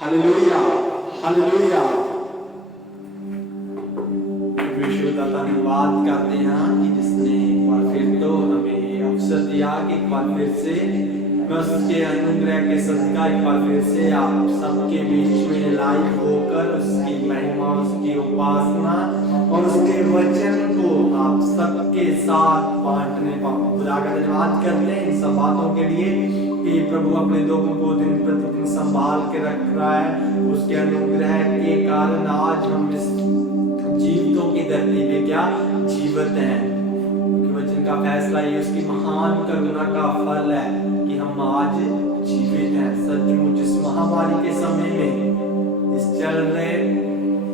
Hallelujah, hallelujah. धन्यवाद करते हैं कि जिसने एक बार फिर तो हमें अवसर दिया कि एक बार फिर से मैं उसके अनुग्रह के सदका एक बार फिर से आप सबके बीच में लाइव होकर उसकी महिमा, उसकी उपासना और उसके वचन को आप सबके साथ बांटने पाऊं। खुदा का धन्यवाद करते हैं इन सब बातों के लिए कि प्रभु अपने लोगों को दिन प्रतिदिन संभाल के रख रहा है। उसके अनुग्रह के कारण आज हम इस जीवितों की धरती पे क्या जीवित हैं, क्योंकि वचन का फैसला ये उसकी महान करुणा का फल है कि हम आज जीवित हैं। सचमुच इस महामारी के समय में, इस चल रहे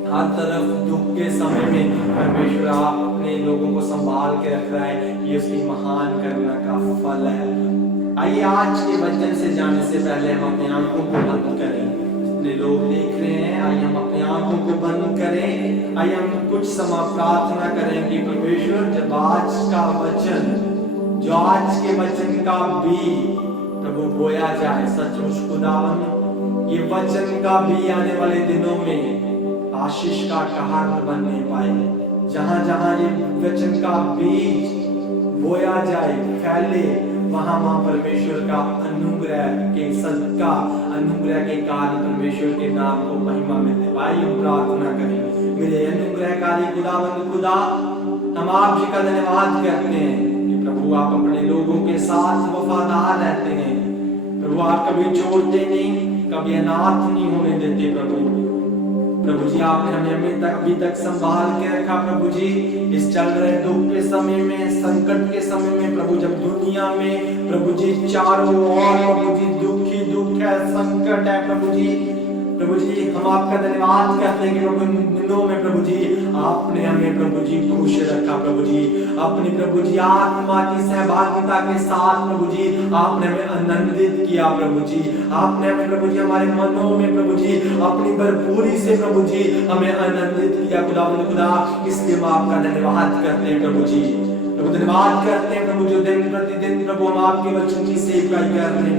हर तरफ दुख के समय में परमेश्वर अपने लोगों को संभाल के रख रहा है, ये उसकी महान करुणा का फल है। आइए आज के वचन से जाने से पहले हम अपनी आंखों को बंद करें। जितने लोग देख रहे हैं, आइए हम अपनी आंखों को बंद करें। आइए हम कुछ समय प्रार्थना करें कि परमेश्वर जब आज का वचन, जो आज के वचन का बीज प्रभु बोया जाए, सचमुच खुदावन ये वचन का बीज आने वाले दिनों में आशीष का कारण बनने पाए। जहां जहां ये वचन का बीज बोया जाए, फैले, वहां परमेश्वर का अनुग्रह के सदका, अनुग्रह के कारण परमेश्वर के नाम को महिमा मिलने पाए। हम प्रार्थना करें। मेरे अनुग्रहकारी खुदावंद खुदा, हम आप जी का धन्यवाद करते हैं कि प्रभु आप अपने लोगों के साथ वफादार रहते हैं। प्रभु आप कभी छोड़ते नहीं, कभी अनाथ नहीं होने देते। प्रभु जी आपने हमें अभी तक संभाल के रखा। प्रभु जी इस चल रहे दुख के समय में, संकट के समय में, प्रभु जब दुनिया में प्रभु जी चारों ओर प्रभु जी दुख ही दुख है, संकट है प्रभु जी हम आपका धन्यवाद करते हैं कि प्रभु इन दिनों में प्रभु जी आपने हमें प्रभु जी खुश रखा। प्रभु जी अपनी प्रभु जी आत्मा की सहभागिता के साथ प्रभु जी आपने हमें आनंदित किया। प्रभु जी आपने हमें प्रभु जी हमारे मनों में प्रभु जी अपनी भरपूरी से प्रभु जी हमें आनंदित किया। खुदा इसलिए हम आपका धन्यवाद करते हैं। प्रभु जी प्रभु धन्यवाद करते हैं प्रभु जो दिन प्रतिदिन प्रभु हम आपके वचन की सेवा कर रहे हैं।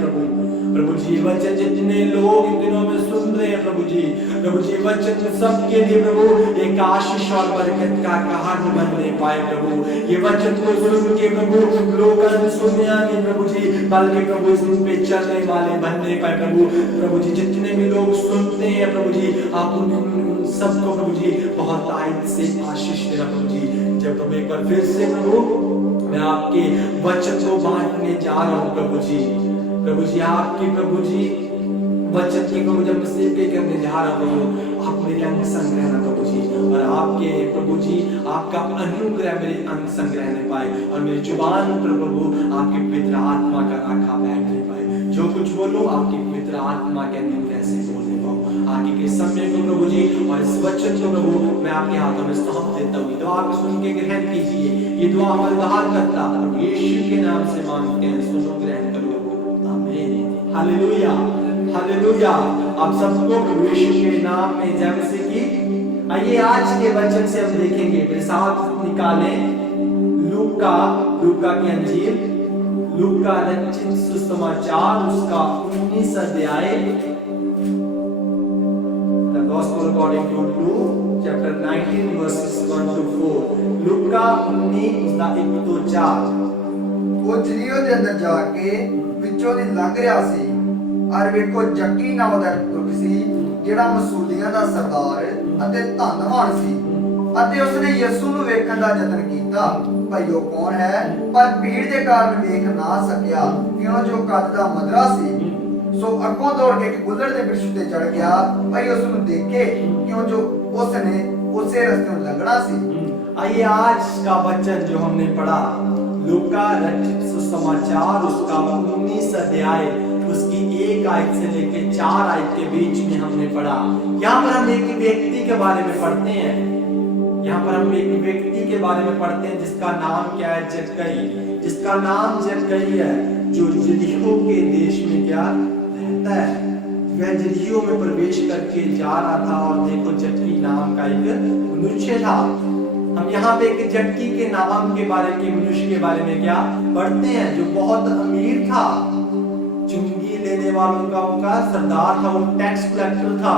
प्रभु जी वचन जितने लोग इन दिनों में सुन रहे हैं प्रभु जी वचन सबके लिए प्रभु एक आशीष और बरकत का कारण बनने पाए। प्रभु ये वचन को सुन के प्रभु लोग सुनिया नहीं प्रभु जी, बल्कि प्रभु इस दिन पे चलने वाले बनने पाए। प्रभु जी जितने भी लोग सुनते हैं प्रभु जी आप उन सबको प्रभु जी बहुत आयत से आशीष देना। प्रभु जी जब प्रभु एक बार फिर से प्रभु मैं आपके वचन को बांटने जा रहा हूँ प्रभु जी आपकी प्रभु जी वचन की प्रभु जब सेवा करने जा रहा हूँ, आप मेरे अंग संग रहना प्रभु जी, और आपके प्रभु जी आपका अनुग्रह मेरे अंग संग रहने पाए और मेरी जुबान पर प्रभु आपके पवित्र आत्मा का राखा बैठने पाए। जो कुछ बोलूं आपकी पवित्र आत्मा के अनुग्रह से बोलने पाऊं। आगे के समय को प्रभु जी और इस वचन को प्रभु मैं आपके हाथों में सौंप देता हूँ। दुआ को सुन के ग्रहण कीजिए। ये दुआ हमारे उद्धारकर्ता प्रभु यीशु के नाम से मांगते हैं, सुनो ग्रहण करो। आमीन। Hallelujah, hallelujah. आप सबको प्रभु यीशु के नाम में जय मसीह की। आइए आज के वचन से हम देखेंगे, मेरे साथ निकालें लूका की अंजील, लूका रचित सुसमाचार उसका 19 अध्याय, The Gospel according to Luke chapter 19 verses 1 to 4। लूका 19 उसका 1 ਤੋਂ 4। ਉਹ ਜਰੀਓ ਦੇ ਅੰਦਰ ਜਾ ਕੇ ਵਿੱਚੋਂ ਦੀ ਲੰਘ ਰਿਹਾ ਸੀ, ਔਰ ਵੇਖੋ ਜੱਕੀ ਨਾਮ ਦਾ ਪੁਰਖ ਸੀ ਜਿਹੜਾ ਮਸੂਲੀਆਂ ਦਾ ਸਰਦਾਰ ਅਤੇ ਧਨਵਾਨ ਸੀ, ਅਤੇ ਉਸਨੇ ਯਿਸੂ ਨੂੰ ਵੇਖਣ ਦਾ ਯਤਨ ਕੀਤਾ। ਭਾਈ ਉਹ ਕੌਣ ਹੈ, ਪਰ ਭੀੜ ਦੇ ਕਾਰਨ ਵੇਖ ਨਾ ਸਕਿਆ, ਕਿਉਂ ਜੋ ਕੱਦ ਦਾ ਮਧਰਾ ਸੀ। ਸੋ ਅੱਗੋਂ ਦੌੜ ਕੇ ਇੱਕ ਗੁੱਲੜ ਦੇ ਬਿਰਛ ਤੇ ਚੜ ਗਿਆ। ਭਾਈ ਉਸ ਨੂੰ ਦੇਖੇ, ਕਿਉਂ ਜੋ उसने उसे रस्ते में लगना सी। आइए आज का वचन जो हमने पढ़ा लूका रचित सुसमाचार उसका 19 अध्याय उसकी 1 आयत से लेकर 4 आयत के बीच में हमने पढ़ा। यहाँ पर हम एक व्यक्ति के बारे में पढ़ते हैं, यहाँ पर हम एक व्यक्ति के बारे में पढ़ते हैं जिसका नाम क्या है, जक्कई, जिसका नाम जक्कई है, जो यरीहो के देश में क्या रहता है। वह यरीहो में प्रवेश करके जा रहा था और देखो जक्की नाम का एक मनुष्य था। हम यहाँ पे एक जक्की के नाम के मनुष्य के बारे में क्या पढ़ते हैं, जो बहुत अमीर था, चुंगी लेने वालों का उनका सरदार था, वो टैक्स कलेक्टर था,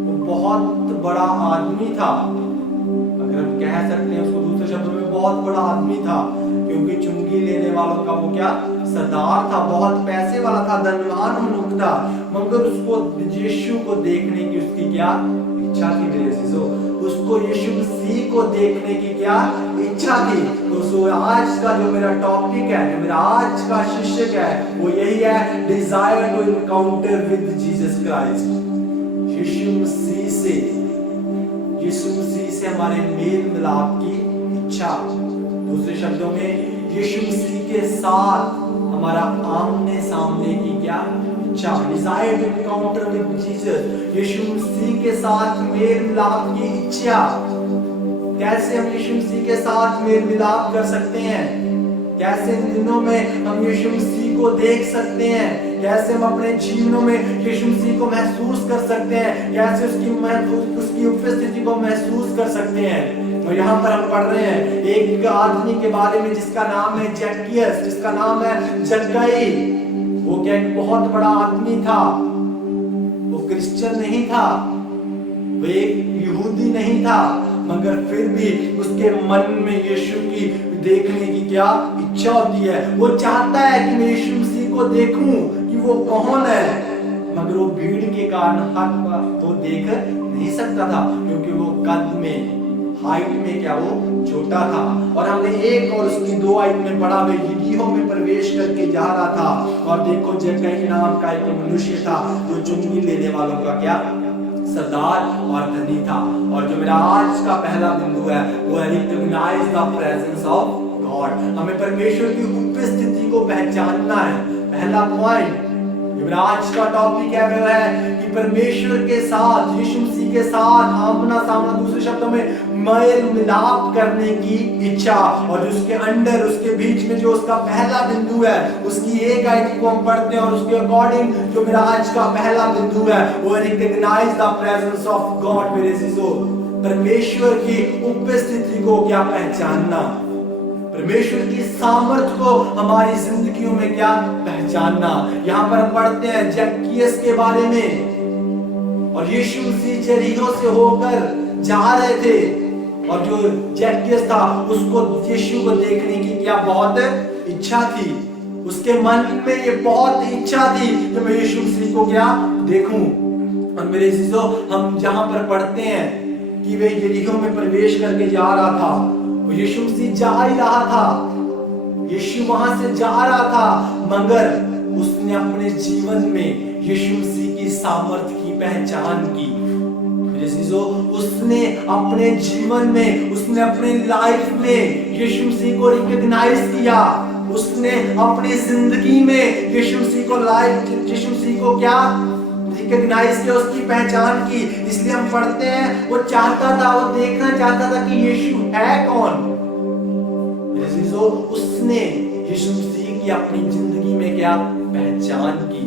वो बहुत बड़ा आदमी था, अगर हम कह सकते हैं उसको दूसरे शब्दों में बहुत बड़ा आदमी था, क्योंकि चुंगी लेने वालों का वो क्या सरदार था, बहुत पैसे वाला था, धनवान मनुष्य था, मगर उसको यीशु को देखने की उसकी क्या इच्छा थी मेरे अजीजों, उसको यीशु मसीह को देखने की क्या इच्छा थी। तो सो आज का जो मेरा टॉपिक है, जो मेरा आज का शीर्षक है, वो यही है, desire to encounter with Jesus Christ. Yeshu Masih से हमारे मेल मिलाप की इच्छा, दूसरे शब्दों में यीशु मसीह के साथ हमारा आमने सामने की क्या इच्छा, desire to encounter with Jesus, Yeshu Masih के साथ मेल मिलाप की इच्छा। कैसे हम यीशु मसीह के साथ मेल मिलाप कर सकते हैं, कैसे इन दिनों में हम यीशु मसीह को देख सकते हैं, कैसे हम अपने जीवनों में यीशु मसीह को महसूस कर सकते हैं, कैसे उसकी उपस्थिति को महसूस कर सकते हैं। तो यहाँ पर हम पढ़ रहे हैं एक आदमी के बारे में जिसका नाम है जक्कियस, जिसका नाम है जक्कई। वो क्या एक बहुत बड़ा आदमी था, वो क्रिश्चियन नहीं था, वो एक यहूदी नहीं था, मगर फिर भी उसके मन में यीशु की देखने की क्या इच्छा होती है। वो चाहता है कि मैं यीशु मसीह को देखूं कि वो कौन है, मगर वो भीड़ के कारण वो देख नहीं सकता था, क्योंकि वो कद में, हाइट में क्या वो छोटा था। और हमने एक और उसकी 2 आयत में पढ़ा, वे यरीहो में प्रवेश करके जा रहा था, और देखो जक्कई नाम का एक मनुष्य था जो चुंगी लेने वालों का क्या सरदार और धनी था। और जो मेरा आज का पहला बिंदु है वो है recognize the presence of god. हमें परमेश्वर की उपस्थिति को पहचानना है। पहला पॉइंट मेरा आज का टॉपिक है वो है कि परमेश्वर के साथ, यीशु मसीह के साथ आमना सामना, दूसरे शब्दों में मेल मिलाप करने की इच्छा। और उसके अंदर, उसके बीच में जो उसका पहला बिंदु है, उसकी एक आयत को हम पढ़ते हैं और उसके अकॉर्डिंग जो मेरा आज का पहला बिंदु है वो recognize the presence of god. मेरे अजीजों, परमेश्वर की उपस्थिति को क्या पहचानना, परमेश्वर की सामर्थ को हमारी जिंदगियों में क्या पहचानना। यहाँ पर हम पढ़ते हैं जक्कियस के बारे में, और यीशु मसीह यरीहो से होकर जा रहे थे, और जो जक्कियस था उसको यीशु को देखने की क्या बहुत इच्छा थी, उसके मन में ये बहुत इच्छा थी कि मैं यीशु मसीह को क्या देखूं। और मेरे अजीजों, हम जहां पर पढ़ते हैं कि वे यरीहो में प्रवेश करके जा रहा था, यीशु मसीह जा ही रहा था, यीशु वहां से जा रहा था, मगर उसने अपने जीवन में यीशु मसीह की सामर्थ की पहचान की। उसने अपने जीवन में, उसने अपने लाइफ में यीशु मसीह को रिकॉग्नाइज किया, उसने अपनी जिंदगी में यीशु मसीह को क्या रिकॉग्नाइज किया, उसकी पहचान की। इसलिए हम पढ़ते हैं वो चाहता था, वो देखना चाहता था कि यीशु है कौन। उसने यीशु मसीह की अपनी जिंदगी में क्या पहचान की।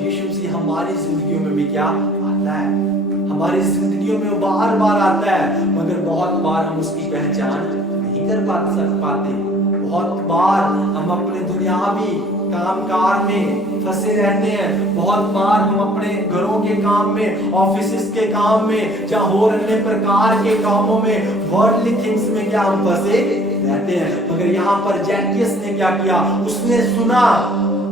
यीशु मसीह हमारी जिंदगियों में भी क्या आता है, हमारी जिंदगियों में बार बार आता है, मगर बहुत बार हम उसकी पहचान नहीं कर पाते। बहुत बार हम अपने दुनियावी कामकाज में फंसे रहते हैं, बहुत बार हम अपने घरों के काम में, ऑफिस के काम में, या और अन्य प्रकार के कामों में, वर्ल्डली थिंग्स में क्या हम फंसे रहते हैं। मगर यहाँ पर जक्कियस ने क्या किया, उसने सुना,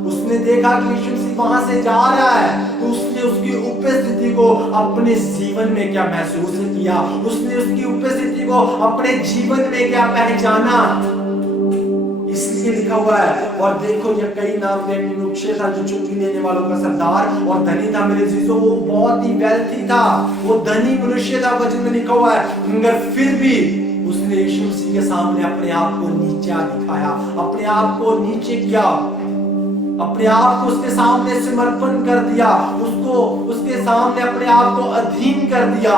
उसने देखा कि यीशु मसीह वहां से जा रहा है, तो उसने उसकी उपस्थिति को अपने जीवन में क्या महसूस किया, उसने उसकी उपस्थिति को अपने जीवन में क्या पहचाना। इसलिए लिखा हुआ है, और देखो जक्कई नाम का एक मनुष्य था जो चुंगी लेने वालों का सरदार और धनी था। मेरे अजीजों, वो बहुत ही वेल्थी था, वो धनी मनुष्य था, वचन में लिखा हुआ है, मगर फिर भी उसने यीशु मसीह के सामने अपने आप को नीचा दिखाया, अपने आप को नीचे किया, अपने आप को उसके सामने समर्पण कर दिया, उसको उसके सामने अपने आप को अधीन कर दिया।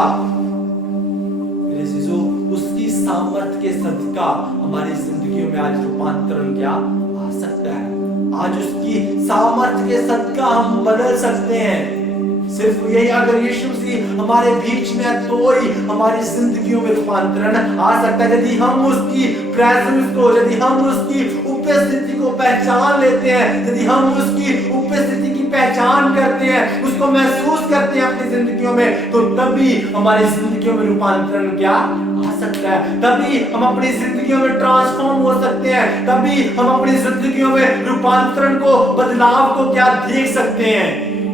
उसकी सामर्थ के सदका हमारी जिंदगियों में आज रूपांतरण क्या आ सकता है। आज उसकी सामर्थ के सदका हम बदल सकते हैं। सिर्फ यही, अगर यीशु मसीह हमारे बीच में है तो ही हमारी जिंदगियों में रूपांतरण आ सकता है। यदि हम उसकी प्रेजेंस को, यदि हम उसकी उपस्थिति को पहचान लेते हैं, यदि हम उसकी उपस्थिति की पहचान करते हैं, उसको महसूस करते हैं अपनी जिंदगियों में, तो तभी हमारी जिंदगियों में रूपांतरण क्या आ सकता है, तभी हम अपनी जिंदगियों में ट्रांसफॉर्म हो सकते हैं, तभी हम अपनी जिंदगियों में रूपांतरण को, बदलाव को क्या देख सकते हैं।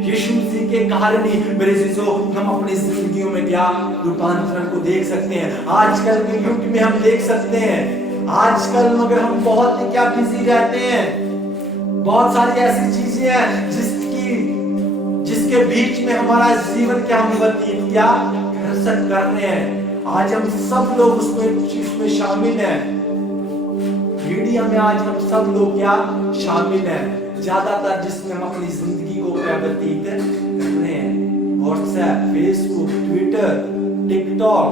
यीशु मसीह के कारण ही मेरे चीजों हम अपनी जिंदगियों में क्या रूपांतरण को देख सकते हैं। आजकल के युग में हम देख सकते हैं, आजकल मगर हम बहुत ही क्या बिजी रहते हैं, बहुत सारी ऐसी चीजें हैं जिसके बीच में हमारा जीवन क्या हम व्यतीत क्या कर रहे हैं। आज हम सब लोग उसमें शामिल हैं, मीडिया में आज हम सब लोग क्या शामिल हैं, ज्यादातर जिसमें हम अपनी जिंदगी को व्यतीत कर रहे हैं। व्हाट्सएप, फेसबुक, ट्विटर, टिकटॉक,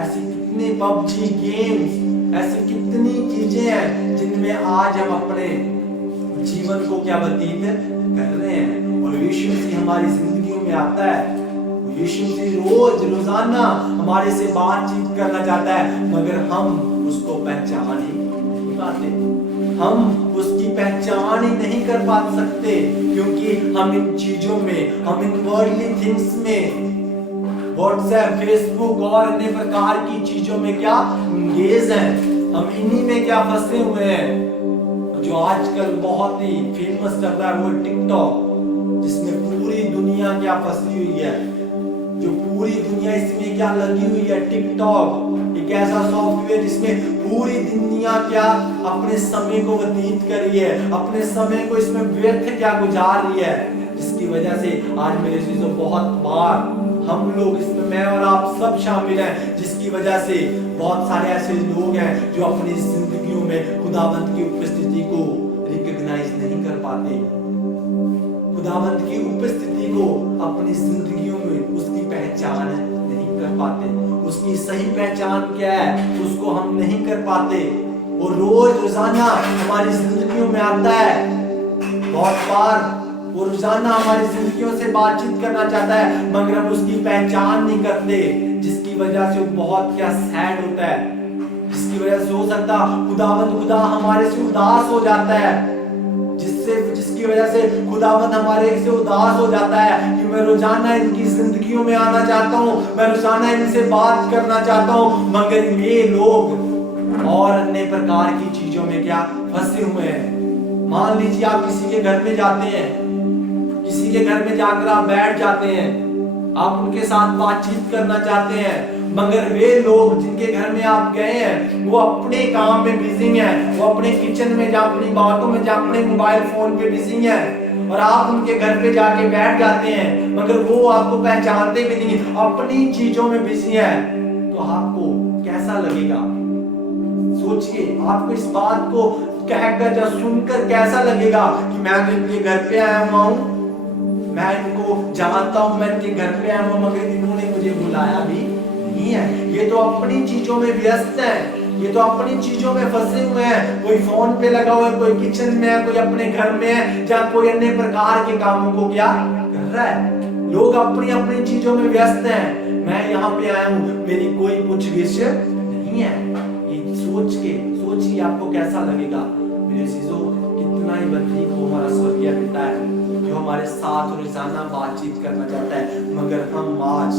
ऐसी कितने पबजी गेम्स, ऐसी कितनी चीजें हैं जिनमें आज हम अपने जीवन को क्या व्यतीत कर रहे हैं। और यीशु मसीह हमारी जिंदगियों में आता है, यीशु मसीह रोजाना हमारे से बातचीत करना चाहता है, मगर हम उसको पहचान ही नहीं पाते, हम उसकी पहचान ही नहीं कर पा सकते, क्योंकि हम इन चीजों में, हम इन वर्ल्डली थिंग्स में, व्हाट्सएप, फेसबुक और अन्य प्रकार की चीजों में क्या एंगेज हैं, हम इन्हीं में क्या फंसे हुए हैं। जो आजकल बहुत ही फेमस चल रहा है वो टिकटॉक, जिसमें पूरी दुनिया क्या फंसी हुई है, जो पूरी दुनिया इसमें क्या लगी हुई है। टिकटॉक एक ऐसा सॉफ्टवेयर जिसमें पूरी दुनिया क्या अपने समय को व्यतीत कर रही है, अपने समय को इसमें व्यर्थ क्या गुजार रही है, जिसकी वजह से आज मेरे चीजों बहुत बार हम लोग इसमें, मैं और आप सब शामिल हैं, जिसकी वजह से बहुत सारे ऐसे लोग हैं जो अपनी जिंदगियों में खुदावंत की उपस्थिति को रिकॉग्नाइज नहीं कर पाते, खुदावंत की उपस्थिति को अपनी जिंदगियों में उसकी पहचान नहीं कर पाते, उसकी सही पहचान क्या है उसको हम नहीं कर पाते। और रोजाना हमारी जिंदगियों में आता है, बहुत बार वो रोजाना हमारी जिंदगियों से बातचीत करना चाहता है, मगर हम उसकी पहचान नहीं करते, जिसकी वजह से वो बहुत क्या सैड होता है, जिसकी वजह से हो सकता खुदा हमारे से उदास हो जाता है, जिसकी वजह से खुदावंद हमारे से उदास हो जाता है कि मैं रोजाना इनकी जिंदगियों में आना चाहता हूँ, मैं रोजाना इनसे बात करना चाहता हूँ, मगर ये लोग और अन्य प्रकार की चीजों में क्या फंसे हुए हैं। मान लीजिए आप किसी के घर में जाते हैं, किसी के घर में जाकर आप बैठ जाते हैं, आप उनके साथ बातचीत करना चाहते हैं, मगर वे लोग जिनके घर में आप गए हैं वो अपने काम में बिजी हैं, वो अपने किचन में या अपनी बातों में या अपने मोबाइल फोन पे बिजी हैं, और आप उनके घर पे जाके बैठ जाते हैं, मगर वो आपको पहचानते भी नहीं, अपनी चीजों में बिजी हैं, तो आपको कैसा लगेगा? सोचिए, आपको इस बात को कहकर या सुनकर कैसा लगेगा कि मैं तो इनके घर पे आया हुआ हूँ, मैं इनको जानता हूँ, मैं इनके घर पे आया हूँ, मगर इन्होंने मुझे बुलाया भी नहीं है। ये तो अपनी चीजों में व्यस्त है, ये तो अपनी चीजों में फंसे हुए हैं, कोई फोन पे लगा हुआ है, कोई किचन में है, कोई अपने घर में है, या कोई अन्य प्रकार के कामों को क्या कर रहा है। लोग अपनी अपनी चीजों में व्यस्त हैं, मैं यहाँ पे आया हूँ, मेरी कोई पूछगिछ नहीं है। ये सोचिए आपको कैसा लगेगा। मेरे चीजों कितना ही बदली को हमारा स्वर्गीय पिता है जो हमारे साथ रोजाना बातचीत करना चाहता है, मगर हम आज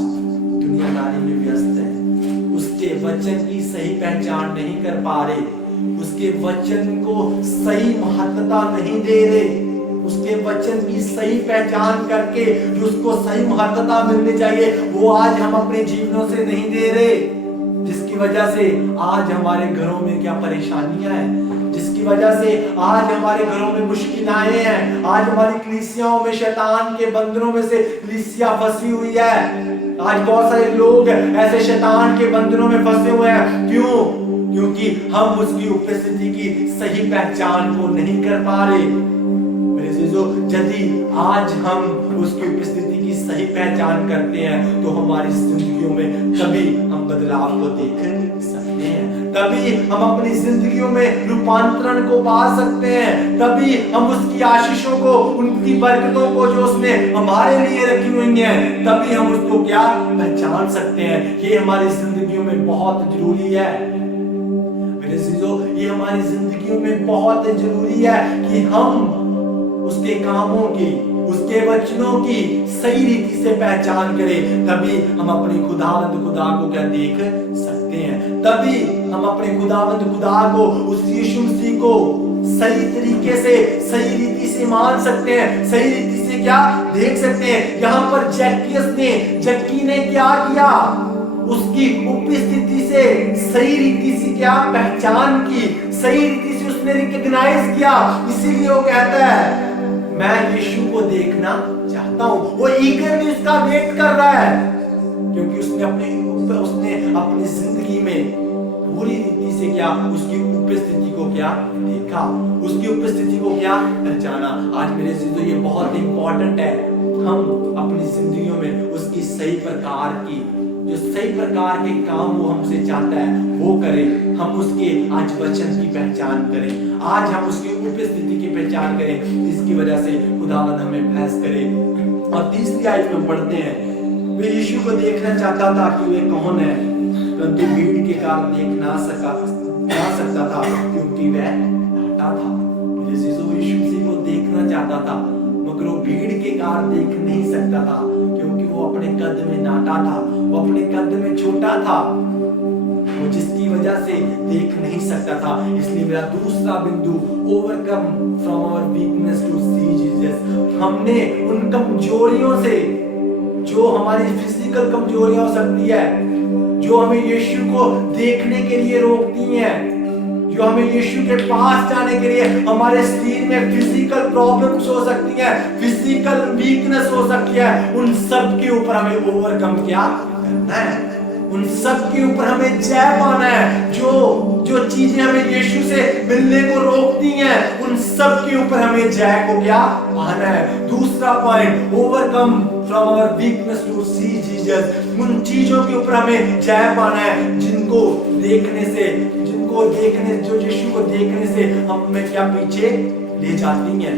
दुनियादारी में व्यस्त हैं, उसके वचन की सही पहचान नहीं कर पा रहे, उसके वचन को सही महत्वता नहीं दे रहे, उसके वचन की सही पहचान करके जो उसको सही महत्वता मिलनी चाहिए वो आज हम अपने जीवनों से नहीं दे रहे, जिसकी वजह से आज हमारे घरों में क्या परेशानियां हैं, जिसकी वजह से आज हमारे घरों में मुश्किलें हैं, आज हमारी कलीसियाओं में शैतान के बंधनों में से कलीसिया फंसी हुई है। आज बहुत सारे लोग ऐसे शैतान के बंधनों में फंसे हुए हैं। क्यों? क्योंकि हम उसकी उपस्थिति की सही पहचान को नहीं कर पा रहे। मेरे चीजों, यदि आज हम उसकी उपस्थिति की सही पहचान करते हैं तो हमारी जिंदगियों में तभी हम बदलाव को देख सकते हैं, तभी हम अपनी जिंदगियों में रूपांतरण को पा सकते हैं, तभी हम उसकी आशीषों को, उनकी बरकतों को जो उसने हमारे लिए रखी हुई हैं, तभी हम उसको क्या पहचान सकते हैं। ये हमारी जिंदगियों में बहुत जरूरी है। मेरे चीजों, ये हमारी जिंदगियों में बहुत जरूरी है कि हम उसके कामों की, उसके वचनों की सही रीति से पहचान करें। तभी हम अपने खुदावंद खुदा को क्या देख सकते हैं, तभी हम अपने खुदावंद खुदा को, उस यीशु मसीह को सही तरीके से, सही रीति से मान सकते हैं, सही रीति से क्या देख सकते हैं। यहाँ पर जक्की ने क्या किया, उसकी उपस्थिति से सही रीति से क्या पहचान की, सही रीति से उसने रिकॉग्नाइज किया। इसीलिए वो कहता है मैं यीशु को देखना चाहता हूं। वो ईगरली उसका वेट कर रहा है, क्योंकि उसने अपनी जिंदगी में पूरी रीति से क्या उसकी उपस्थिति को क्या देखा, उसकी उपस्थिति को क्या पहचाना। आज मेरे जीजो ये बहुत इंपॉर्टेंट है, हम अपनी जिंदगियों में उसकी सही प्रकार की, जो सही प्रकार के काम वो हमसे चाहता है वो करें। हम उसके आज वचन की पहचान करें, आज हम उसकी उपस्थिति की पहचान करें, जिसकी वजह से खुदावंद हमें बहस करे। और तीसरी आयत में पढ़ते हैं, वे यीशु को देखना चाहता था कि वे कौन है, परंतु भीड़ के कारण देख ना सकता था क्योंकि वह नाटा था। मेरे जीजो यीशु मसीह को देखना चाहता था, मगर वो भीड़ के कारण देख नहीं सकता था, क्योंकि वो अपने कद में नाटा था, वो अपने कद में छोटा था, वो जिसकी वजह से देख नहीं सकता था। इसलिए मेरा दूसरा बिंदु, overcome from our weakness to see Jesus. हमने उन कमजोरियों से, जो हमारी फिजिकल कमजोरियां हो सकती है, जो हमें यीशु को देखने के लिए रोकती हैं, जो हमें यीशु के पास जाने के लिए, हमारे शरीर में फिजिकल प्रॉब्लम्स हो सकती हैं, फिजिकल वीकनेस हो सकती है, उन सब के ऊपर हमें ओवरकम क्या करना है, उन सब के ऊपर हमें जय पाना है। जो चीजें हमें यीशु से मिलने को रोकती हैं, उन सब के ऊपर हमें जय को क्या पाना है। दूसरा point, overcome from our weakness to see Jesus. उन चीजों के ऊपर हमें जय पाना है जिनको देखने से, जो यीशु को देखने से हमें क्या पीछे ले जाती हैं।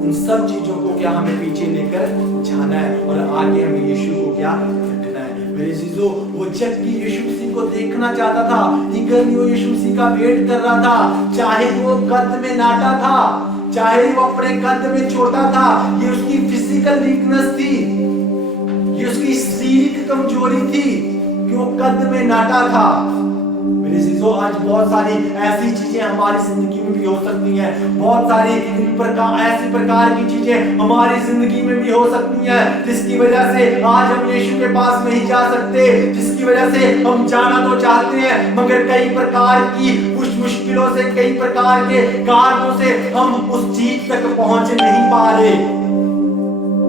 उन सब चीजों को क्या हमें पीछे लेकर जाना है और आगे हमें यीशु को क्या रखना है। मेरे जीजो, वो जक्की यीशु मसीह को देखना चाहता था, ईगरली वो यीशु मसीह का वेट कर रहा था, चाहे वो कद में नाटा था, चाहे वो अपने कद में छोटा था। ये उसकी फिजिकल वीकनेस थी, ये उसकी शारीरिक कमजोरी थी कि वो कद में नाटा था। मेरे जीजो, आज बहुत सारी ऐसी चीजें हमारी जिंदगी में भी हो सकती हैं, बहुत सारी ऐसी प्रकार की चीजें हमारी जिंदगी में भी हो सकती हैं, जिसकी वजह से आज हम यीशु के पास नहीं जा सकते, जिसकी वजह से हम जाना तो चाहते हैं, मगर कई प्रकार की कुछ मुश्किलों से, कई प्रकार के कारणों से हम उस चीज तक पहुंच नहीं पा रहे।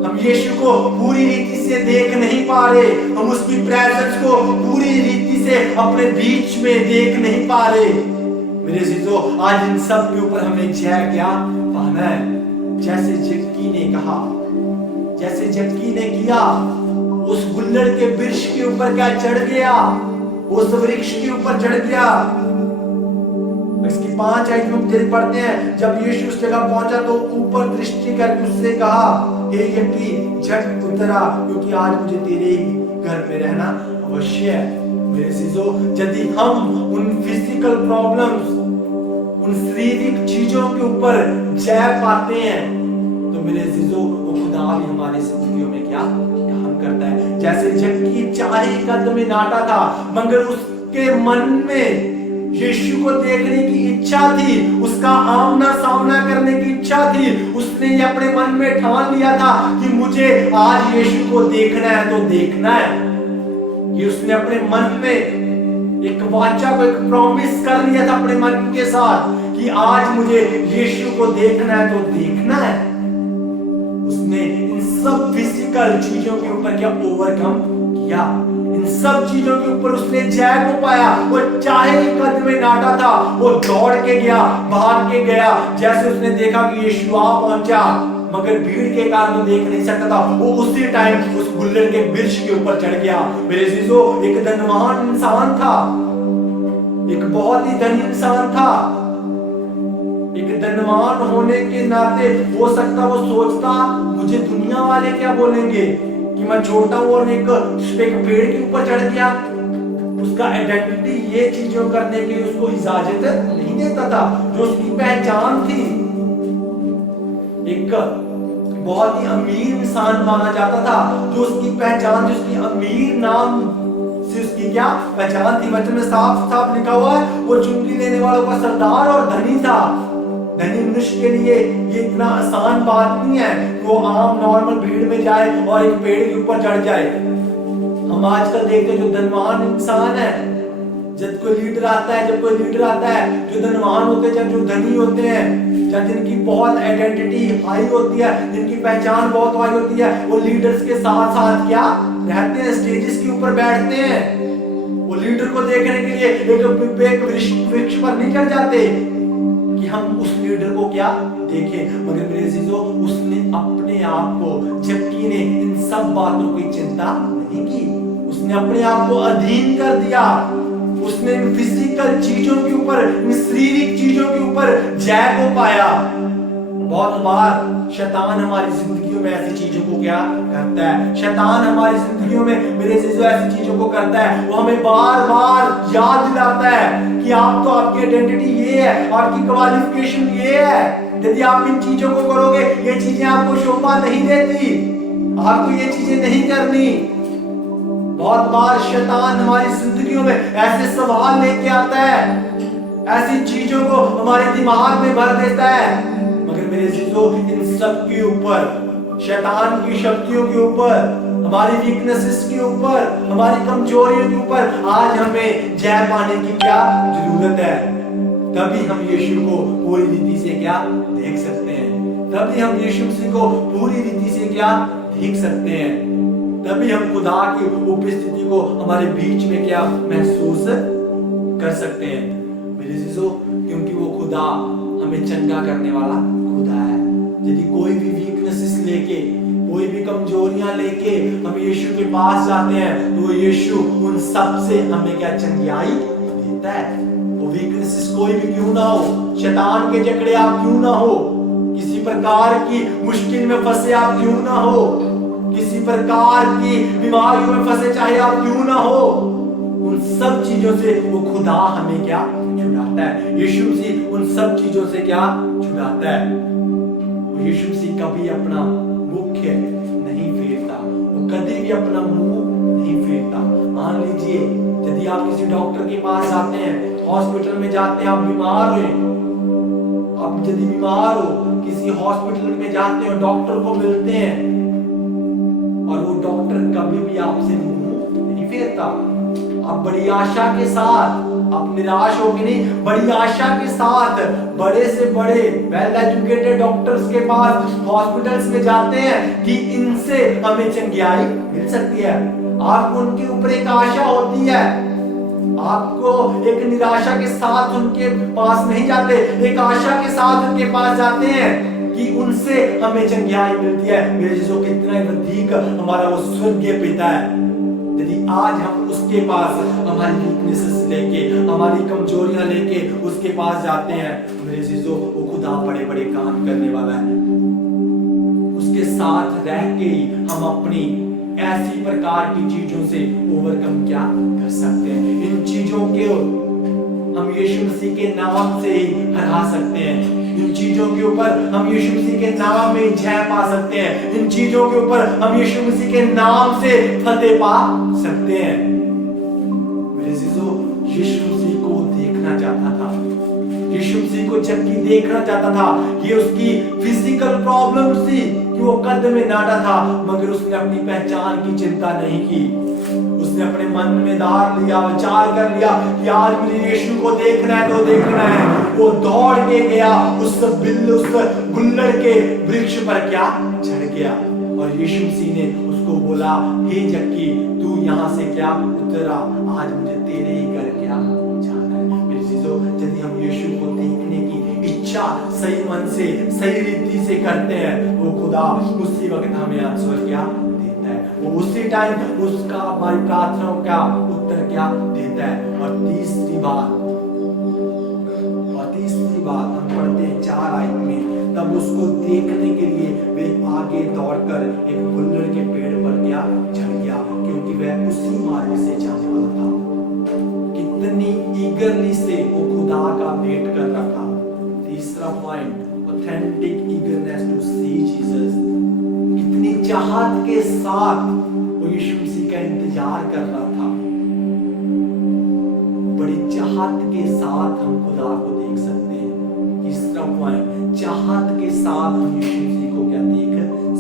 हम यीशु को पूरी रीति से देख नहीं पा रहे, हम उसकी प्रेजेंस को पूरी रीति से अपने बीच में देख नहीं पा रहे। मेरे जीजो, आज इन सब के ऊपर हमें जय क्या पाना है। जैसे जक्की ने कहा, जैसे जक्की ने किया, उस गुल्लड़ के वृक्ष के ऊपर क्या चढ़ गया, उस वृक्ष के ऊपर चढ़ गया। इसकी 5 आयत में पढ़ते हैं, जब यीशु उस जगह पहुंचा तो ऊपर दृष्टि करके उससे कहा, हे यक्की झट उतरा, क्योंकि आज मुझे तेरे ही घर में रहना अवश्य है। मेरे जीजो, यदि हम उन फिजिकल प्रॉब्लम्स, उन शारीरिक चीजों के ऊपर जय पाते हैं, तो मेरे जीजो वो खुदा भी हमारी जिंदगियों में क्या काम करता है। जैसे जक्की चाहे कद में नाटा था, मगर उसके मन में यीशु को देखने की इच्छा थी, उसका आमना सामना करने की इच्छा थी। उसने ये अपने मन में ठान लिया था कि मुझे आज यीशु को देखना है तो देखना है। ये उसने अपने मन में एक वाचा को, एक प्रॉमिस कर लिया था अपने मन के साथ कि आज मुझे यीशु को देखना है तो देखना है। उसने इन सब फिजिकल चीजों के ऊपर क्या ओवरकम किया, इन सब चीजों के ऊपर उसने जय को पाया। वो चाहे ही कद में नाटा था, वो दौड़ के गया, भाग के गया। जैसे उसने देखा कि यीशु आ पहुंचा, मगर भीड़ के कारण देख नहीं सकता था, वो उसी टाइम उस गुल्लड़ के वृक्ष के ऊपर चढ़ गया। मेरे जीजो, एक धनवान इंसान था, एक बहुत ही धनी इंसान था। एक धनवान होने के नाते हो सकता वो सोचता मुझे दुनिया वाले क्या बोलेंगे कि मैं छोटा हूं और एक पेड़ के ऊपर चढ़ गया। उसका आइडेंटिटी ये चीजों करने की उसको इजाजत नहीं नहीं देता था, जो उसकी पहचान थी। एक बहुत ही अमीर इंसान माना जाता था, जो उसकी पहचान, जो उसकी अमीर नाम से उसकी क्या पहचान थी। वचन में साफ साफ लिखा हुआ है, वो चुंगी लेने वालों का सरदार और धनी था। धनी मनुष्य के लिए ये इतना आसान बात नहीं है कि वो आम नॉर्मल भीड़ में जाए और एक पेड़ के ऊपर चढ़ जाए। हम आजकल देखते हैं जो धनवान इंसान है, जब कोई लीडर आता है, जो धनवान होते हैं, जो धनी होते हैं, या जिनकी बहुत आइडेंटिटी हाई होती है, जिनकी पहचान बहुत हाई होती है, वो लीडर्स के साथ साथ क्या रहते हैं, स्टेजेस के ऊपर बैठते हैं। वो लीडर को देखने के लिए एक वृक्ष पर नहीं चढ़ जाते कि हम उस लीडर को क्या देखें। मगर मेरे अजीजों, उसने अपने आप को, जबकि ने इन सब बातों की चिंता नहीं की, उसने अपने आप को अधीन कर दिया। उसने फिजिकल चीजों के ऊपर, शारीरिक चीजों के ऊपर जय को पाया। बहुत बार शैतान हमारी जिंदगियों में ऐसी चीजों को क्या करता है, शैतान हमारी जिंदगियों में मेरे चीजों ऐसी चीजों को करता है। वो हमें बार बार याद दिलाता है कि आप तो, आपकी आइडेंटिटी ये है, आपकी क्वालिफिकेशन ये है, यदि आप इन चीजों को करोगे, ये चीजें आपको शोभा नहीं देती, आपको ये चीजें नहीं करनी। बहुत बार शैतान हमारी जिंदगियों में ऐसे सवाल लेके आता है, ऐसी चीजों को हमारे दिमाग में भर देता है। मगर मेरे अजीजों, इन सब के ऊपर, शैतान की शक्तियों के ऊपर, हमारी वीकनेसेस के ऊपर, हमारी कमजोरियों के ऊपर आज हमें जय पाने की क्या जरूरत है। तभी हम यीशु को पूरी रीति से क्या देख सकते हैं, तभी हम यीशु मसीह को पूरी रीति से क्या देख सकते हैं, तभी हम खुदा की उपस्थिति को हमारे बीच में क्या महसूस कर सकते हैं मेरे अजीजों, क्योंकि वो खुदा हमें चंगा करने वाला खुदा है। यदि कोई भी वीकनेसेस लेके, कोई भी कमजोरियां लेके हम यीशु के पास जाते हैं, तो यीशु उन सब से हमें क्या चंगाई देता है। वो वीकनेसेस कोई भी क्यों ना हो, शैतान के जकड़े आप क्यों ना हो, किसी प्रकार की मुश्किल में फंसे आप क्यों ना हो, किसी प्रकार की बीमारियों में फंसे चाहे आप क्यों ना हो, उन सब चीजों से वो खुदा हमें क्या छुड़ाता है। यीशु मसीह उन सब चीजों से क्या छुड़ाता है। वो यीशु मसीह कभी अपना मुख नहीं फेरता, वो कभी भी अपना मुंह नहीं फेरता। मान लीजिए यदि आप किसी डॉक्टर के पास जाते हैं, हॉस्पिटल में जाते हैं, आप बीमार हो, आप यदि बीमार हो, किसी हॉस्पिटल में जाते हो, डॉक्टर को मिलते हैं और वो डॉक्टर कभी भी आपसे मुंह नहीं फेरता। आप बड़ी आशा के साथ, आप निराश होगे नहीं, बड़ी आशा के साथ बड़े से बड़े वेल एजुकेटेड डॉक्टर्स के पास, हॉस्पिटल्स में जाते हैं कि इनसे हमें चंगाई मिल सकती है। आपको उनके ऊपर एक आशा होती है, आपको एक निराशा के साथ उनके पास नहीं जाते, एक आशा के साथ उनके पास जाते हैं कि उनसे हमें चंगाई मिलती है। मेरे जीसो, कितना अधिक हमारा वो स्वर्गीय पिता है। यदि आज हम उसके पास हमारी वीकनेसेस लेके, हमारी कमजोरियां लेके उसके पास जाते हैं, मेरे जीसो, वो खुदा बड़े बड़े काम करने वाला है। उसके साथ रह के ही हम अपनी ऐसी प्रकार की चीजों से ओवरकम क्या कर सकते हैं। इन चीजों के हम यीशु मसीह के नाम से ही हरा सकते हैं। इन चीजों के ऊपर हम यीशु मसीह के नाम में जय पा सकते हैं। इन चीजों के ऊपर हम यीशु मसीह के नाम से फतेह पा सकते हैं। मेरे अजीजों, यीशु मसीह को देखना चाहता था, यीशु मसीह को जबकि देखना चाहता था, ये उसकी फिजिकल प्रॉब्लम थी कि वो कद में नाटा था, मगर उसने अपनी पहचान की चिंता नहीं की। उसने अपने मन में धार लिया, विचार कर लिया कि आज मुझे यीशु को देखना है तो देखना है। वो दौड़ के गया, उस गुल्लड़ के वृक्ष पर क्या चढ़ गया और यीशु मसीह ने उसको बोला, हे जक्की, तू यहाँ से क्या उतरा, आज मुझे तेरे ही घर क्या जाना है। मेरे चीजों, यदि हम यीशु को देखने की इच्छा सही मन से, सही रीति से करते हैं, वो खुदा उसी वक्त हमें आंसर क्या देता है, वो उसी टाइम उसका हमारी प्रार्थनाओं का उत्तर क्या देता है। और तीसरी बात हम पढ़ते हैं 4 आयत में, तब उसको देखने के लिए वे आगे दौड़कर एक गुल्लड़ के पेड़ पर क्या चढ़ गया, क्योंकि वह उसी मार्ग से जाने वाला था। कितनी ईगरली से वो खुदा का वेट कर रहा था। तीसरा point, authentic eagerness to see Jesus. कितनी चाहत के साथ वो यीशु मसीह का इंतजार कर रहा था। बड़ी चाहत के साथ हम खुदा को देख सकते हैं। तीसरा पॉइंट, चाहत के साथ हम यीशु मसीह को क्या देख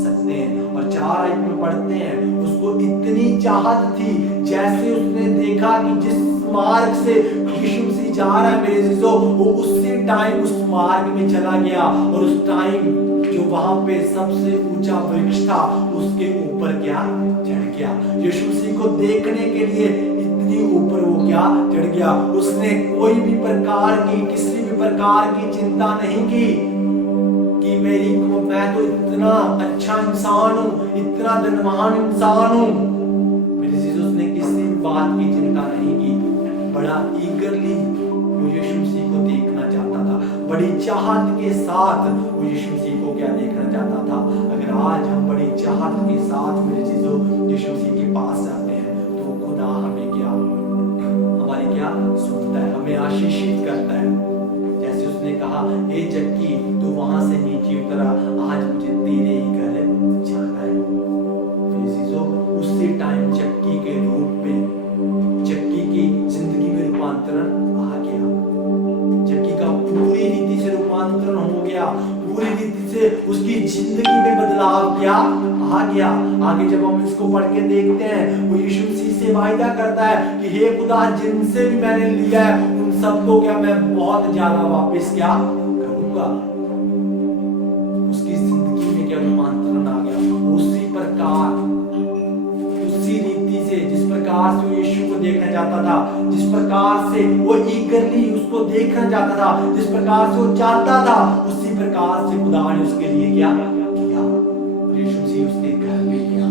सकते हैं। और 4 आयत में पढ़ते हैं, उसको इतनी चाहत थी, जैसे उसने देखा कि जिस मार्ग से यीशु मसीह जा रहा है मेरे अजीजों, वो उसी टाइम उस मार्ग में चला गया और उस टाइम जो वहां पे सबसे ऊंचा वृक्ष था उसके ऊपर क्या चढ़ गया। यीशु मसीह को देखने के लिए इतनी ऊपर वो क्या चढ़ गया। उसने कोई भी प्रकार की, किसी भी प्रकार की चिंता नहीं की कि मैं तो इतना अच्छा इंसान हूं, इतना धनवान इंसान हूं। मेरे अजीजों, उसने किसी भी बात की चिंता नहीं की। बड़ा ईगरली वो यीशु मसीह को देखना चाहता था। बड़ी चाहत के साथ वो यीशु मसीह को क्या देखना चाहता था। अगर आज हम बड़ी चाहत के साथ मेरे चीजों यीशु मसीह के पास जाते हैं तो खुदा हमें क्या, हमारी क्या सुनता है, हमें आशीषित करता है। जैसे उसने कहा, हे जक्की तू वहां से नीचे उतरा, आज मुझे तेरे ही घर जाना है। मेरे चीजों, उसी टाइम जक्की के रूप में जक्की की जिंदगी में रूपांतरण आ गया। जक्की का पूरी रीति से रूपांतरण हो गया, पूरी रीति से उसकी जिंदगी में बदलाव क्या आ गया। आगे जब हम इसको पढ़ के देखते हैं, वो यीशु मसीह से वायदा करता है कि हे खुदा, जिनसे भी मैंने लिया है उन सबको क्या मैं बहुत ज्यादा वापस क्या करूंगा। उसकी जिंदगी में क्या रूपांतरण आ गया। उसी प्रकार, उसी रीति से जिस प्रकार से वो यीशु को देखना चाहता था, जिस प्रकार से वो ईगरली उसको देखना चाहता था, जिस प्रकार से वो चाहता था, उसी प्रकार से खुदा ने उसके लिए क्या किया। यीशु मसीह उसके घर में गया।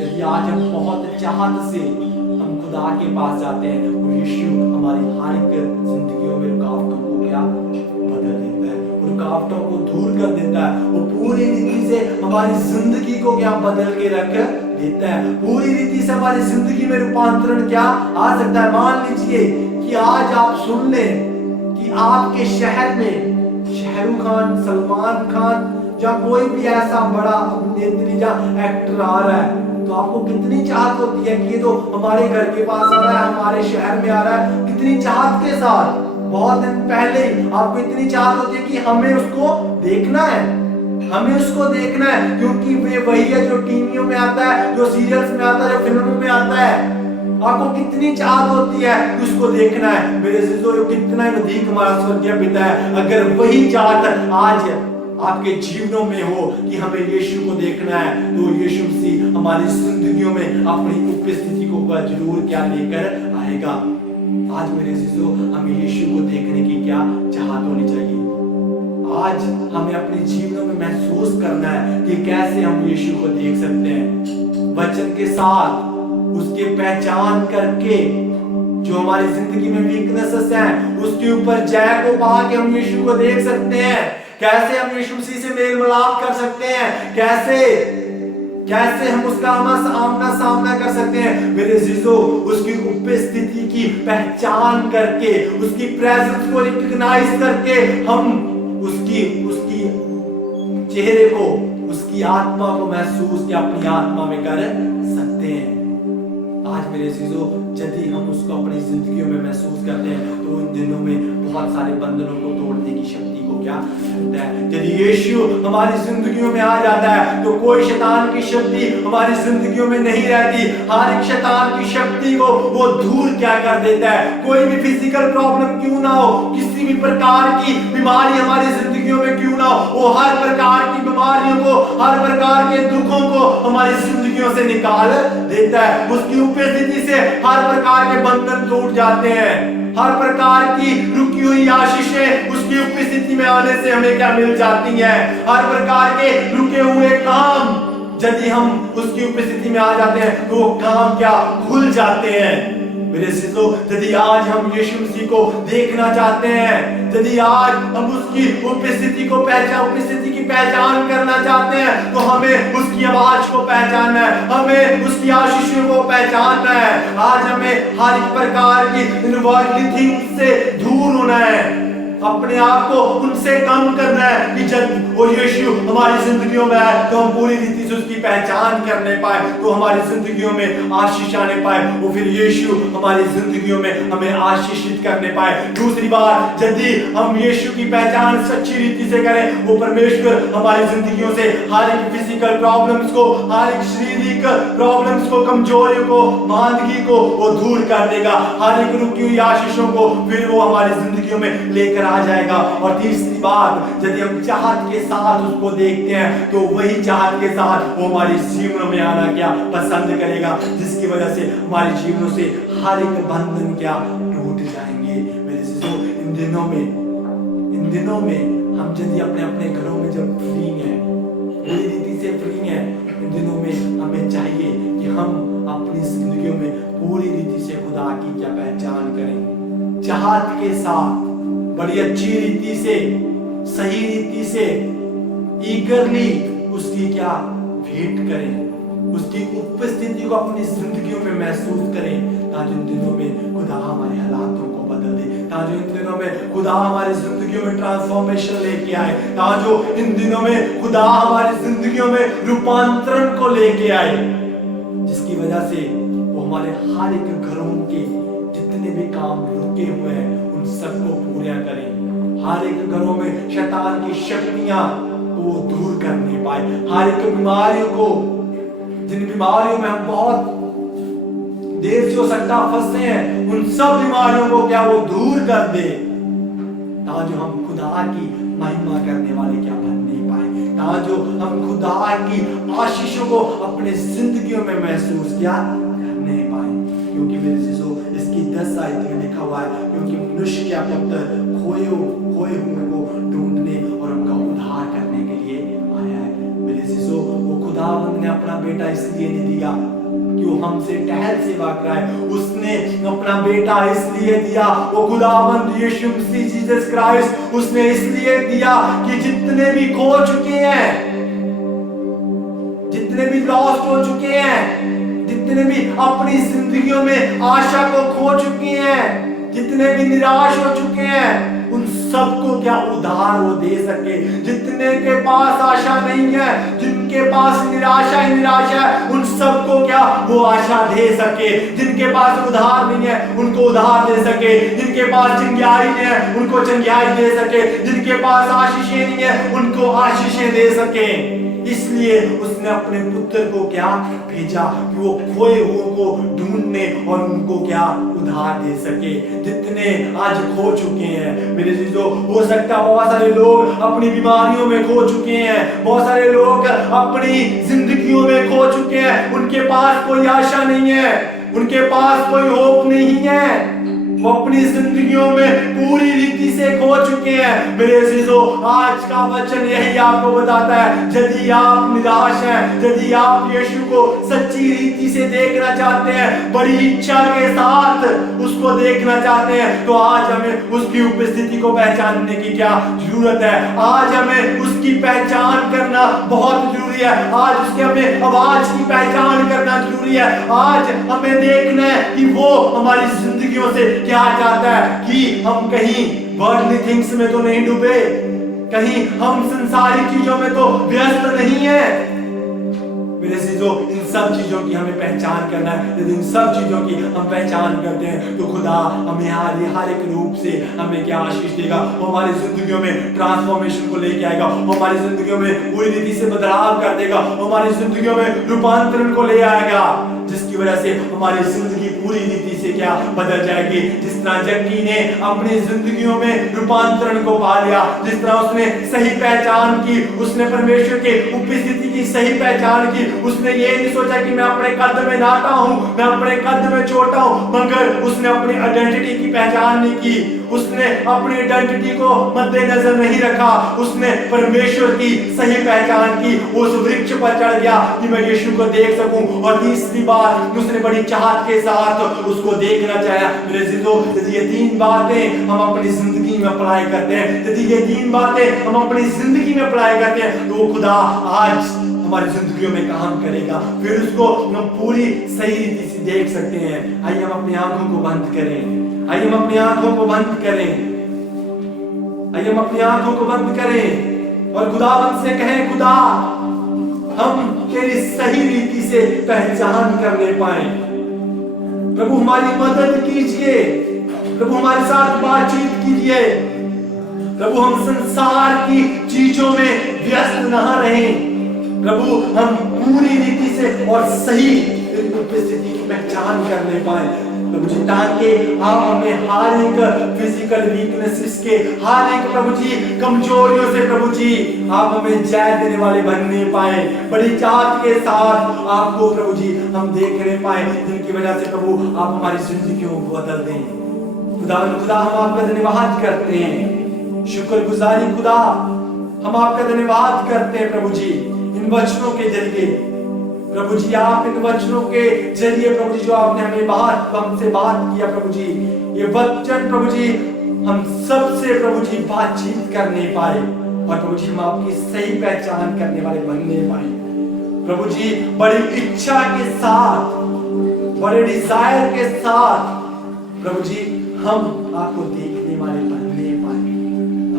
यदि आज हम बहुत चाहत से हम खुदा के पास जाते हैं, वो यीशु हमारी हर एक जिंदगियों में रुकावटों को क्या बदल देता है, रुकावटों को दूर कर देता है। वो पूरी रीति से हमारी जिंदगी को क्या बदल के रख देता है। पूरी रीति से हमारी जिंदगी में रूपांतरण क्या आ सकता है। मान लीजिए कि आज आप सुन लें कि आपके शहर में शाहरुख खान, सलमान खान या कोई भी ऐसा बड़ा अभिनेत्री या एक्टर आ रहा है, तो आपको कितनी चाहत होती है कि ये तो हमारे घर के पास आ रहा है, हमारे शहर में आ रहा है। कितनी चाहत के साथ, बहुत दिन पहले आपको इतनी चाहत होती है कि हमें उसको देखना है, हमें उसको देखना है, क्योंकि वे वही है जो टीवियों में आता है, जो सीरियल्स में आता है, जो फिल्मों में आता है। आपको कितनी चाहत होती है कि उसको देखना है। मेरे अजीजों, कितना अधिक हमारा स्वर्गीय पिता है, अगर वही चाहत आज आपके जीवनों में हो कि हमें यीशु को देखना है, तो यीशु मसीह हमारी जिंदगियों में अपनी उपस्थिति को जरूर क्या लेकर आएगा। आज मेरे अजीजों, हमें यीशु को देखने की क्या चाहत होनी चाहिए। आज हमें अपने जीवनों में महसूस करना है कि कैसे हम यीशु को देख सकते हैं। वचन के साथ उसके पहचान करके, जो हमारी जिंदगी में वीकनेसेस हैं, उसके ऊपर जय को पा के हम यीशु को देख सकते हैं। कैसे हम यीशु मसीह से मेल मिलाप कर सकते हैं, कैसे हम उसका आमना सामना कर सकते हैं। मेरे अजीजों, उसकी उपस्थिति की पहचान करके, उसकी प्रेजेंस को रिकॉग्नाइज करके हम उसकी चेहरे को, उसकी आत्मा को महसूस या अपनी आत्मा में कर सकते हैं। आज मेरे अजीजों, यदि हम उसको अपनी जिंदगियों में महसूस करते हैं, तो इन दिनों में बहुत सारे बंधनों को तोड़ने की शक्ति को क्या करता है। यदि यीशु हमारी जिंदगियों में आ जाता है, तो कोई शैतान की शक्ति हमारी जिंदगियों में नहीं रहती। हर एक शैतान की शक्ति को वो दूर क्या कर देता है। कोई भी फिजिकल प्रॉब्लम क्यों ना हो, किसी भी प्रकार की बीमारी हमारी जिंदगियों में क्यों ना हो, वो हर प्रकार की बीमारियों को, हर प्रकार के दुखों को हमारी जिंदगियों से निकाल देता है। उसकी उपस्थिति से हर प्रकार के बंधन टूट जाते हैं। हर प्रकार की रुकी हुई आशीषें उसकी उपस्थिति में आने से हमें क्या मिल जाती हैं। हर प्रकार के रुके हुए काम यदि हम उसकी उपस्थिति में आ जाते हैं, तो वो काम क्या खुल जाते हैं। मेरे सिजो, यदि आज हम यीशु मसीह को देखना चाहते हैं, यदि आज हम उसकी उपस्थिति की पहचान करना चाहते हैं, तो हमें उसकी आवाज को पहचानना है, हमें उसकी आशीषों को पहचानना है। आज हमें हर एक प्रकार की वर्ल्डली थिंग्स से दूर होना है, अपने आप को उनसे कम करना है कि जब वो यीशु हमारी जिंदगियों में आए तो हम पूरी रीति से उसकी पहचान करने पाए, तो हमारी जिंदगियों में आशीष आने पाए, वो फिर यीशु हमारी जिंदगियों में हमें आशीषित करने पाए। दूसरी बात, यदि हम यीशु की पहचान सच्ची रीति से करें, वो परमेश्वर हमारी जिंदगियों से हर एक फिजिकल प्रॉब्लम्स को, हर एक शारीरिक प्रॉब्लम्स को, कमजोरियों को, मांदगी को वो दूर कर देगा, हर एक रुकी हुई आशीषों को फिर वो हमारी जिंदगियों में लेकर आ जाएगा। और तीसरी बात, यदि हम चाहत के साथ उसको देखते हैं, तो वही चाहत के साथ वो हमारे जीवन में आना क्या पसंद करेगा, जिसकी वजह से हमारे जीवनों से हर एक बंधन क्या टूट जाएंगे। मेरे सिसो, इन दिनों में हम यदि अपने अपने घरों में जब फ्री हैं, पूरी रीति से फ्री हैं, इन दिनों में हमें चाहिए कि हम अपनी जिंदगियों में पूरी रीति से खुदा की क्या पहचान करें, चाहत के साथ, बड़ी अच्छी रीति से, सही रीति से, ईगरली उसकी क्या भेंट करें, उसकी उपस्थिति को अपनी जिंदगियों में महसूस करें, ताकि इन दिनों में खुदा हमारे हालातों को बदल दे, ताकि इन दिनों में खुदा हमारी जिंदगियों में ट्रांसफॉर्मेशन लेके आए, ताकि इन दिनों में खुदा हमारी जिंदगियों में रूपांतरण को लेके आए, जिसकी वजह से वो हमारे हर एक घरों के जितने भी काम रुके हुए हैं उन सबको पूरा करें, हर एक घरों में शैतान की शक्तियां को दूर करने पाए, हर एक बीमारियों को, जिन बीमारियों में हम बहुत देर से हो सकता फंसे हैं, उन सब बीमारियों को क्या वो दूर कर दे, ताकि हम खुदा की महिमा करने वाले क्या बनने पाए, ताकि हम खुदा की आशीषों को अपने जिंदगियों में महसूस क्या करने पाए। क्योंकि मेरे चीजों, इसकी 10 आयत में लिखा हुआ है, क्योंकि मनुष्य क्या पुत्र खोए हुए को ढूंढने और उनका उद्धार करने के लिए आया है। मेरे चीजों, वो खुदावंद ने अपना बेटा इसलिए नहीं दिया कि वो हमसे टहल सेवा कराए, उसने अपना बेटा इसलिए दिया, वो खुदावंद यीशु मसीह जीसस क्राइस्ट उसने इसलिए दिया कि जितने भी खो चुके हैं, जितने भी लॉस्ट हो चुके हैं, जितने भी अपनी जिंदगियों में आशा को खो चुके हैं, जितने भी निराश हो चुके हैं, उन सबको क्या उधार वो दे सके, जितने के पास आशा नहीं है, जिनके पास निराशा ही निराशा है, उन सबको क्या वो आशा दे सके, जिनके पास उधार नहीं है उनको उधार दे सके, जिनके पास चंगाई नहीं है उनको चंगाई दे सके, जिनके पास आशीषें नहीं है उनको आशीषें दे सके। इसलिए उसने अपने पुत्र को क्या भेजा कि वो खोए हुओं को ढूंढने और उनको क्या उधार दे सके। जितने आज खो चुके हैं मेरे चीजों, हो सकता बहुत सारे लोग अपनी बीमारियों में खो चुके हैं, बहुत सारे लोग अपनी जिंदगियों में खो चुके हैं, उनके पास कोई आशा नहीं है, उनके पास कोई होप नहीं है, वो अपनी जिंदगियों में पूरी रीति से खो चुके हैं। मेरे अजीजों, आज का वचन यही आपको बताता है, यदि आप निराश हैं, यदि आप यीशु को सच्ची रीति से देखना चाहते हैं, बड़ी इच्छा के साथ उसको देखना चाहते हैं, तो आज हमें उसकी उपस्थिति को पहचानने की क्या जरूरत है। आज हमें उसकी पहचान करना बहुत जरूरी है, आज उसके हमें आवाज की पहचान करना जरूरी है। आज हमें देखना है कि वो हमारी जिंदगियों से क्या चाहता है, कि हम कहीं वर्ल्डली थिंग्स में तो नहीं डूबे, कहीं हम संसारिक चीजों में तो व्यस्त नहीं है। मेरे चीजों, इन सब चीजों की हमें पहचान करना है। यदि इन सब चीजों की हम पहचान करते हैं तो खुदा हमें हर एक रूप से हमें क्या आशीष देगा, वो हमारी जिंदगियों में ट्रांसफॉर्मेशन को लेके आएगा, वो हमारी जिंदगियों में पूरी रीति से बदलाव कर देगा, वो हमारी जिंदगियों में रूपांतरण को ले आएगा, जिसकी वजह से हमारी जिंदगी पूरी रीति से क्या बदल जाएगी। जिस तरह जक्की ने अपनी जिंदगियों में रूपांतरण को पा लिया, जिस तरह उसने सही पहचान की, उसने परमेश्वर के उपस्थिति की सही पहचान की, उसने ये नहीं सोचा कि मैं अपने कद में नाटा हूं, मैं अपने कद में छोटा हूं, मगर उसने अपनी आइडेंटिटी की पहचान नहीं की, उसने अपनी आइडेंटिटी को मद्देनजर नहीं रखा, उसने परमेश्वर की सही पहचान की, उस वृक्ष पर चढ़ गया कि मैं यीशु को देख सकूं। और तीसरी बात, उसने बड़ी चाहत के साथ उसको देखना चाहा। मेरे अजीजों, यदि ये 3 बातें हम अपनी जिंदगी में अप्लाई करते हैं, यदि ये 3 बातें हम अपनी जिंदगी में अप्लाई करते हैं, तो खुदा आज हमारी जिंदगियों में काम करेगा। फिर उसको हम पूरी सही रीति से देख सकते हैं। आइए हम अपनी आंखों को बंद करें, आइए हम अपनी आंखों को बंद करें, आइए हम अपनी आंखों को बंद करें और खुदावंद से कहें, खुदा हम तेरी सही रीति से पहचान करने पाए। प्रभु हमारी मदद कीजिए, प्रभु हमारे साथ बातचीत कीजिए। प्रभु हम संसार की चीजों में व्यस्त ना रहें। प्रभु हम पूरी रीति से और सही स्थिति की पहचान करने पाए। प्रभु जी, ताकि आप हमें हर एक फिजिकल वीकनेसेस के, हर एक प्रभु जी कमजोरियों से प्रभु जी आप हमें जय देने वाले बनने पाए। बड़ी चाहत के साथ आपको प्रभु जी हम देखने पाए, जिनकी वजह से प्रभु आप हमारी जिंदगियों को बदल दें। खुदा हम आपका धन्यवाद करते हैं, शुक्रगुजारी खुदा हम आपका धन्यवाद करते हैं प्रभु जी इन वचनों के जरिए। प्रभु जी आप इन वचनों के जरिए प्रभु जी जो आपने हमसे बात किया प्रभु जी, ये वचन प्रभु जी हम सबसे प्रभु जी बातचीत करने पाए और प्रभु जी हम आपकी सही पहचान करने वाले बनने पाए। प्रभु जी बड़ी इच्छा के साथ, बड़े डिजायर के साथ प्रभु जी हम आपको देखने वाले बनने पाए।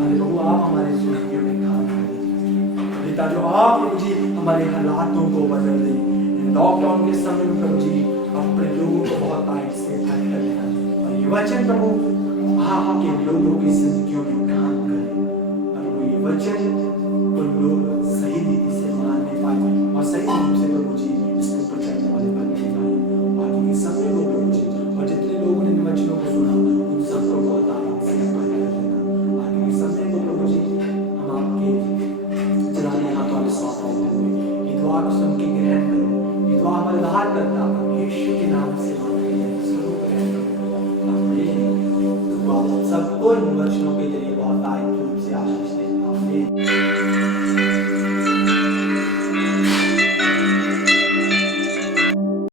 प्रभु आप हमारे जिंदगी में काम करें पिता, जो आप प्रभु जी हमारे हालातों को बदल दें। लॉकडाउन के समय में प्रभु जी अपने लोगों को बहुत टाइट से टच करें और ये वचन प्रभु आपके लोगों की जिंदगियों में काम करें और प्रभु ये वचन उन लोग सही रीति से मानने पाए और सही रूप से प्रभु जी इसके ऊपर चलने वाले